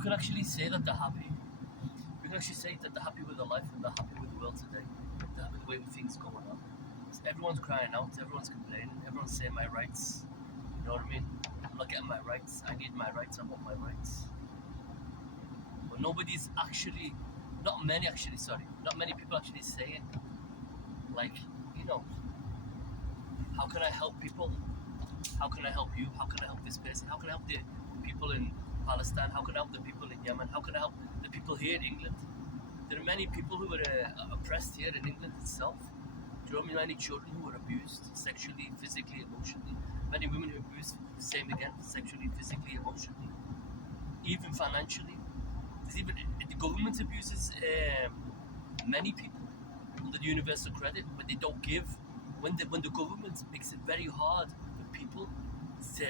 you can actually say that they're happy. You can actually say that they're happy with their life and they're happy with the world today. They're happy with the way things going on. So everyone's crying out, everyone's complaining, everyone's saying my rights. You know what I mean? I'm not getting my rights. I need my rights. I want my rights. But nobody's actually, not many people actually saying, like, you know, how can I help people? How can I help you? How can I help this person? How can I help the people in Palestine? How can I help the people in Yemen? How can I help the people here in England? There are many people who are oppressed here in England itself. Do you know what I mean? Many children who are abused sexually, physically, emotionally. Many women who are abused, same again, sexually, physically, emotionally, even financially. There's even the government abuses many people under the universal credit, but they don't give. When the government makes it very hard for people to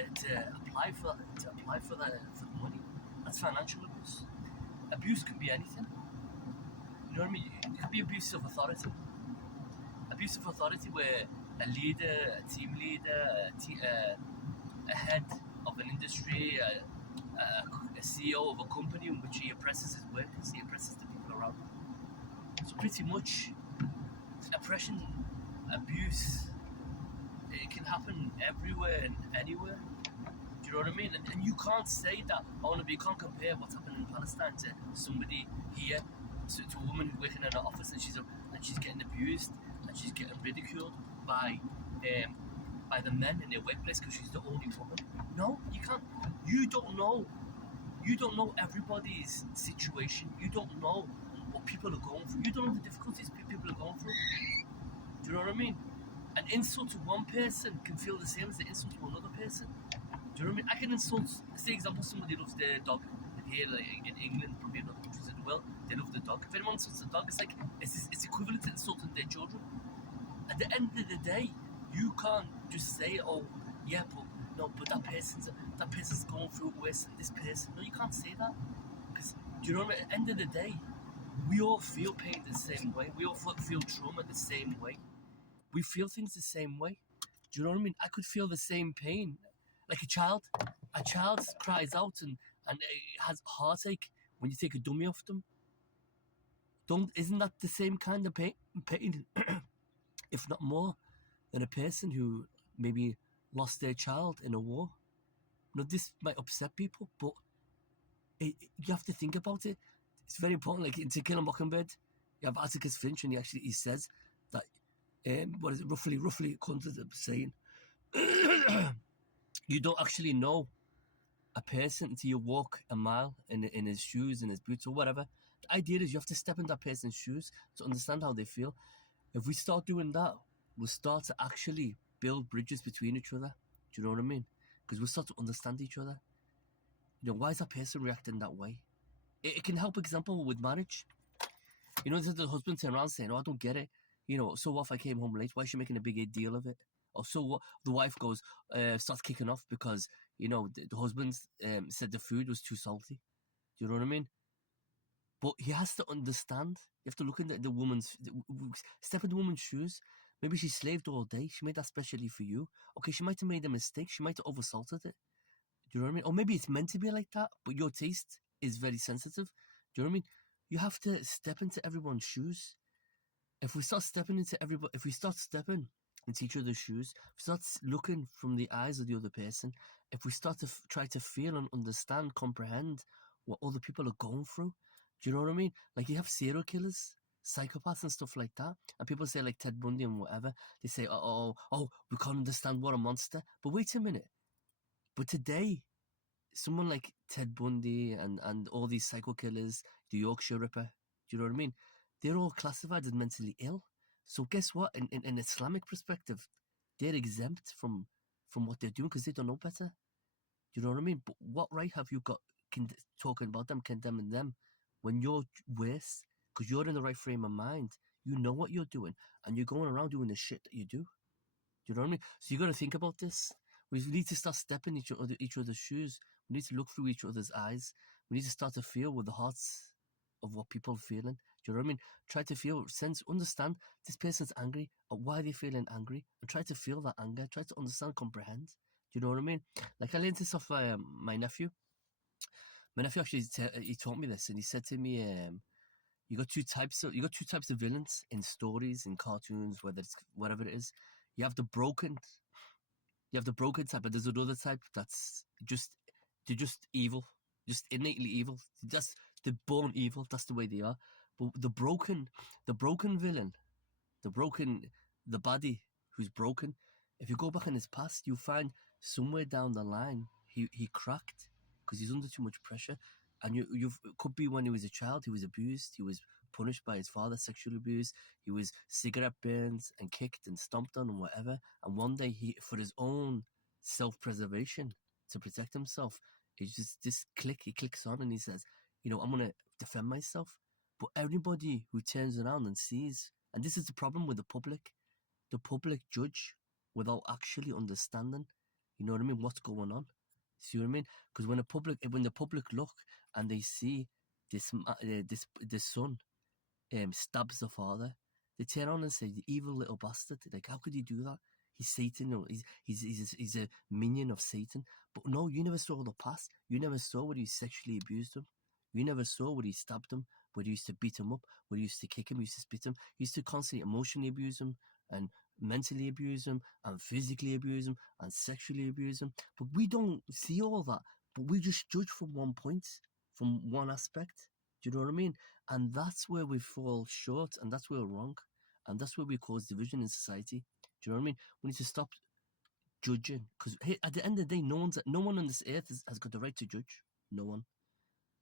apply for the money, that's financial abuse. Abuse can be anything. You know what I mean? It could be abuse of authority. Abuse of authority where a leader, a team leader, a head of an industry, a CEO of a company in which he oppresses his workers, he oppresses the people around him. So pretty much, oppression, abuse, it can happen everywhere and anywhere. Do you know what I mean? And you can't say that, you can't compare what's happening in Palestine to somebody here, to a woman who's working in an office and she's getting abused and she's getting ridiculed by the men in their workplace because she's the only woman. No, you can't. You don't know everybody's situation. You don't know what people are going through. You don't know the difficulties people are going through. Do you know what I mean? An insult to one person can feel the same as an insult to another person. Do you know what I mean? I can insult, say example, somebody loves their dog. And here, like in England, probably in other countries in the world, they love the dog. If anyone insults the dog, it's like it's equivalent to insulting their children. At the end of the day, you can't just say, oh, yeah, but that person's going through worse than this person. No, you can't say that. Because, do you know what I mean? At the end of the day, we all feel pain the same way. We all feel trauma the same way. We feel things the same way. Do you know what I mean? I could feel the same pain. Like a child cries out and has heartache when you take a dummy off them. Isn't that the same kind of pain, if not more, than a person who maybe lost their child in a war? Now, this might upset people, but you have to think about it. It's very important. Like in To Kill a Mockingbird, you have Atticus Finch, and he says that what is it? Roughly, comes to the saying, you don't actually know a person until you walk a mile in his shoes, in his boots, or whatever. The idea is you have to step in that person's shoes to understand how they feel. If we start doing that, we'll start to actually build bridges between each other. Do you know what I mean? Because we'll start to understand each other. You know, why is that person reacting that way? It can help, example, with marriage. You know, the husband turn around saying, oh, I don't get it. You know, so what if I came home late? Why is she making a big deal of it? Or so what? The wife goes, starts kicking off because, you know, the husband said the food was too salty. Do you know what I mean? But he has to understand. You have to look in step in the woman's shoes. Maybe she slaved all day. She made that specially for you. Okay, she might have made a mistake. She might have oversalted it. Do you know what I mean? Or maybe it's meant to be like that, but your taste is very sensitive. Do you know what I mean? You have to step into everyone's shoes. If we start stepping into each other's shoes, if we start looking from the eyes of the other person, if we start to try to feel and understand, comprehend what other people are going through, do you know what I mean? Like you have serial killers, psychopaths and stuff like that, and people say like Ted Bundy and whatever, they say, oh, we can't understand what a monster. But wait a minute. But today, someone like Ted Bundy and all these psycho killers, the Yorkshire Ripper, do you know what I mean? They're all classified as mentally ill. So guess what? In an Islamic perspective, they're exempt from what they're doing because they don't know better. Do you know what I mean? But what right have you got talking about them, condemning them, when you're worse? Because you're in the right frame of mind. You know what you're doing, and you're going around doing the shit that you do. Do you know what I mean? So you got to think about this. We need to start stepping each other's shoes. We need to look through each other's eyes. We need to start to feel with the hearts of what people are feeling. Do you know what I mean? Try to feel, understand this person's angry, or why they're feeling angry, and try to feel that anger. Try to understand, comprehend. Do you know what I mean? Like I learned this off my nephew. my nephew actually he taught me this, and he said to me, you got two types of villains in stories, in cartoons, whether it's whatever it is. You have the broken type, but there's another type that's they're just evil, just innately evil. They're born evil. That's the way they are. But the broken villain, the body who's broken. If you go back in his past, you find somewhere down the line he cracked because he's under too much pressure, and it could be when he was a child, he was abused, he was punished by his father, sexually abused, he was cigarette burned and kicked and stomped on and whatever, and one day he, for his own self-preservation, to protect himself, it's just this he clicks on and he says, I'm gonna defend myself. But everybody who turns around and sees, and this is the problem with the public judge without actually understanding, what's going on. See what I mean? Because when the public look and they see this son stabs the father, they turn on and say, "The evil little bastard! Like, how could he do that? He's Satan. Or he's a minion of Satan." But no, you never saw the past. You never saw where he sexually abused him. You never saw where he stabbed him, where he used to beat him up, where he used to kick him, he used to spit him, he used to constantly emotionally abuse him, and mentally abuse him, and physically abuse him, and sexually abuse him. But we don't see all that. But we just judge from one point, from one aspect. Do you know what I mean? And that's where we fall short, and that's where we're wrong, and that's where we cause division in society. Do you know what I mean? We need to stop judging, because at the end of the day, no one on this earth has got the right to judge. No one.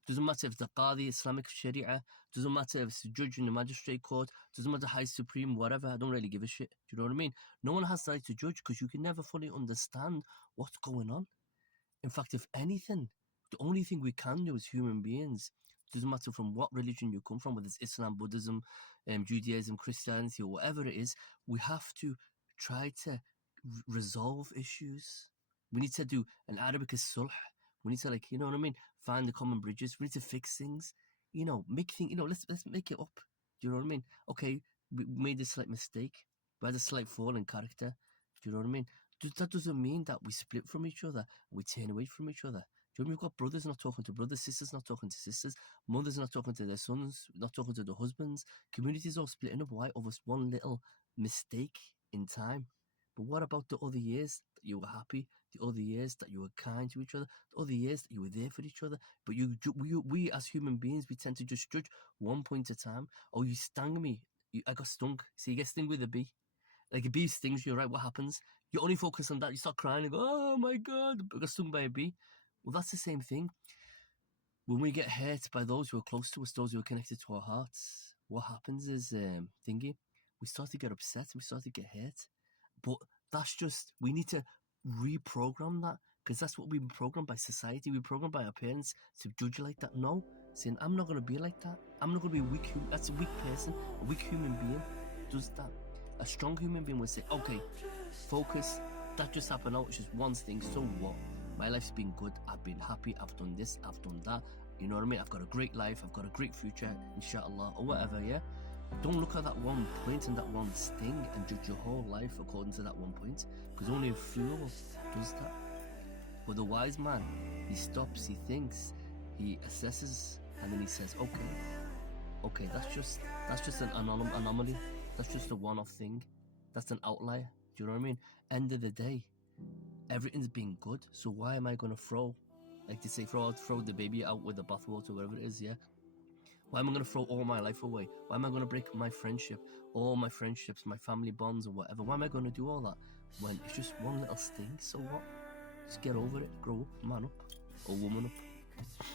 Doesn't matter if the Qadi, Islamic Sharia, doesn't matter if it's a judge in the magistrate court, doesn't matter High Supreme, whatever, I don't really give a shit. Do you know what I mean? No one has the right to judge because you can never fully understand what's going on. In fact, if anything, the only thing we can do as human beings, doesn't matter from what religion you come from, whether it's Islam, Buddhism, Judaism, Christianity, or whatever it is, we have to try to resolve issues. We need to do an Arabic sulh. We need to, like, you know what I mean, find the common bridges. We need to fix things, make things, let's make it up. Do you know what I mean? Okay, we made a slight mistake. We had a slight fall in character. Do you know what I mean? That doesn't mean that we split from each other, we turn away from each other. Do you know, we've got brothers not talking to brothers, sisters not talking to sisters, mothers not talking to their sons, not talking to their husbands, communities all splitting up. Why? Over one little mistake in time. But what about the other years that you were happy, the other years that you were kind to each other, the other years that you were there for each other? But we as human beings, we tend to just judge one point at a time. Oh, you stung me. I got stung. So you get stung with a bee. Like a bee stings you, right? What happens? You only focus on that. You start crying and go, "Oh my God, I got stung by a bee." Well, that's the same thing. When we get hurt by those who are close to us, those who are connected to our hearts, what happens is, we start to get upset, we start to get hurt. But that's just, we need to reprogram that, because that's what we've been programmed by society. We're programmed by our parents to judge like that. No, saying, I'm not going to be like that. I'm not going to be a weak human. That's a weak person. A weak human being does that. A strong human being will say, okay, focus. That just happened out. It's just one thing. So what? My life's been good. I've been happy. I've done this. I've done that. You know what I mean? I've got a great life. I've got a great future, inshallah, or whatever, yeah? Don't look at that one point and that one sting and judge your whole life according to that one point, because only a fool does that. But the wise man, he stops, he thinks, he assesses, and then he says, okay, that's just an anomaly. That's just a one-off thing. That's an outlier. Do you know what I mean? End of the day, everything's been good. So why am I going to throw, like they say, throw the baby out with the bathwater, whatever it is, yeah? Why am I going to throw all my life away? Why am I going to break my friendship, all my friendships, my family bonds or whatever? Why am I going to do all that when it's just one little sting? So what? Just get over it, grow up, man up, or woman up.